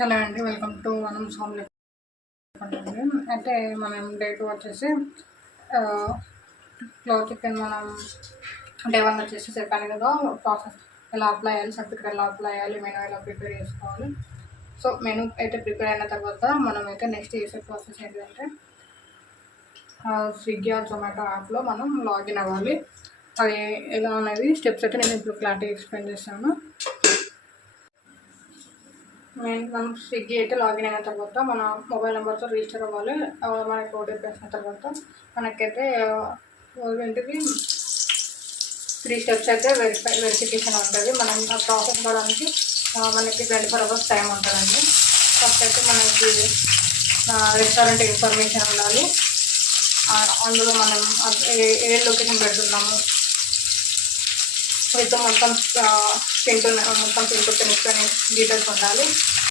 Hello అండి, welcome to మనం homely. అయితే మనం డే 2 వచ్చేసి ఫ్లో చికెన్ మనం డే 1 వచ్చేసి చెప్పాను కదా ప్రాసెస్ ఎలా అప్లై చేయాలి, సర్టిఫికేట్ ఎలా అప్లై చేయాలి, మెనూ ఎలా ప్రిపేర్ చేసుకోవాలి. సో మెనూ అయితే ప్రిపేర్ అయిన తర్వాత మనం అయితే నెక్స్ట్ చేసే ప్రాసెస్ ఏంటంటే స్విగ్గీ ఆర్ జొమాటో యాప్లో మనం లాగిన్ అవ్వాలి. అది ఎలా అనేది స్టెప్స్ అయితే నేను ఇప్పుడు క్లారిటీ ఎక్స్ప్లెయిన్ చేస్తాను. మనం స్విగ్గీ అయితే లాగిన్ అయిన తర్వాత మన మొబైల్ నెంబర్తో రిజిస్టర్ అవ్వాలి. మనకి ఓటీపీ వచ్చిన తర్వాత మనకైతే ఏంటిది 3 స్టెప్స్ అయితే వెరిఫికేషన్ ఉంటుంది. మనం ఆ ప్రాసెస్ అవ్వడానికి మనకి 24 hours టైం ఉంటుందండి. ఫస్ట్ అయితే మనకి రెస్టారెంట్ ఇన్ఫర్మేషన్ ఉండాలి. అందులో మనం ఏ లొకేషన్ పెడుతున్నాము అయితే మొత్తం పింటు కనెక్షన్ డీటెయిల్స్ ఉండాలి.